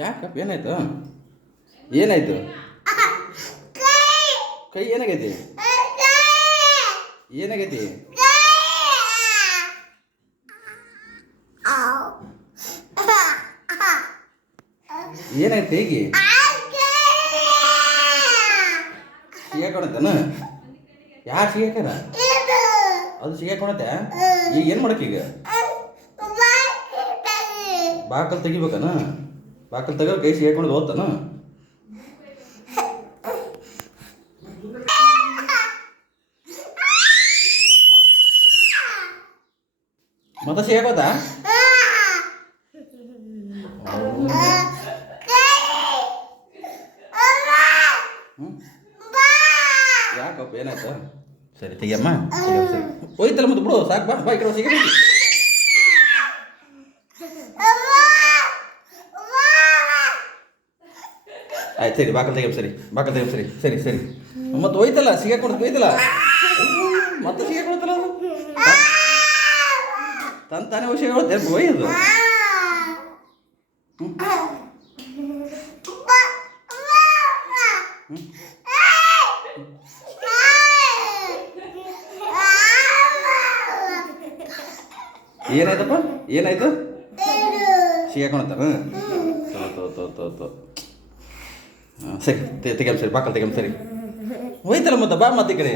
ಯಾಕಪ್ಪ ಏನಾಯ್ತು? ಏನಾಯ್ತು? ಕೈ ಏನಾಗೈತಿ? ಏನಾಗೈತಿ? ಏನಾಯ್ತು ಕೈಗೆ? ಸಿಗಾಕೊಳತ್ತನ? ಯಾರು ಸಿಗಾಕರ? ಅದು ಸಿಗಾಕೊಳತ್ತೆ? ಈಗ ಏನು ಮಾಡಕ್ಕೀಗ? ಬಾಕಲ್ ತೆಗಿಬೇಕನ? ಬಾಕಲ್ ತೆಗೆದು ಕೈ ಸಿಗಾಕೊಂಡು ಹೋಗ್ತಾನ? ಮತ್ತೆ ಸಿಗಾಕೋತಾ? ಯಾಕಪ್ಪ ಏನಾಯ್ತು? ಸರಿ ತೆಗಿಯಮ್ಮ, ಸರಿ ಹೋಯ್ತಲ್ಲ ಮತ್ತೆ ಬಿಡು, ಸಾಕು ಬಾ ಬಾ ಈ ಕಡೆ ಸಿಗ. ಆಯ್ತು ಸರಿ, ಬಾಕಲ್ ತೆಗಿಯಮ್ಮ, ಸರಿ ಬಾಕಲ್ ತೆಗಿಯಮ್ಮ, ಸರಿ ಸರಿ ಸರಿ. ಮತ್ತೆ ಹೋಯ್ತಲ್ಲ ಸಿಗಾಕೊಳಕ್ಕೆ ಹೋಯ್ತಲ್ಲ, ಮತ್ತೆ ಸಿಗಾಕೊಳ್ತಲ್ಲ ಅದು ತನ್ನ ತಾನೇ ವಿಷಯ ಹೇಳುತ್ತೆ ಹೋಯ್ದು. ಏನಾಯ್ತಪ್ಪ? ಏನಾಯ್ತು? ಸಿಗಾಕೊಳತ್ತಾರ? ತೋ ಸರಿ ತೆಗಿಯಮ್ಮ, ಸರಿ ಬಾಕಲ್ ತೆಗಿಯಮ್ಮ, ಸರಿ ಹೋಯ್ತಲ್ಲ ಮತ್ತೆ ಬಾ ಮತ್ತೆ ಈ ಕಡೆ.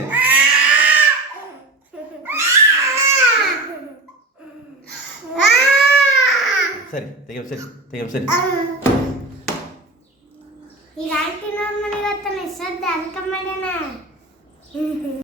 ಸರಿ ತೆಗಿಯಮ್ಮ, ಸರಿ ತೆಗಿಯಮ್ಮ, ಸರಿ. ಈಗ ಆಂಟಿ ನಮ್ಮ ಮನೆಗೆ ಹೋಗ್ತಾನೆ ಸದ್ದ ಅನ್ಕೊಂಬೇಡಣ.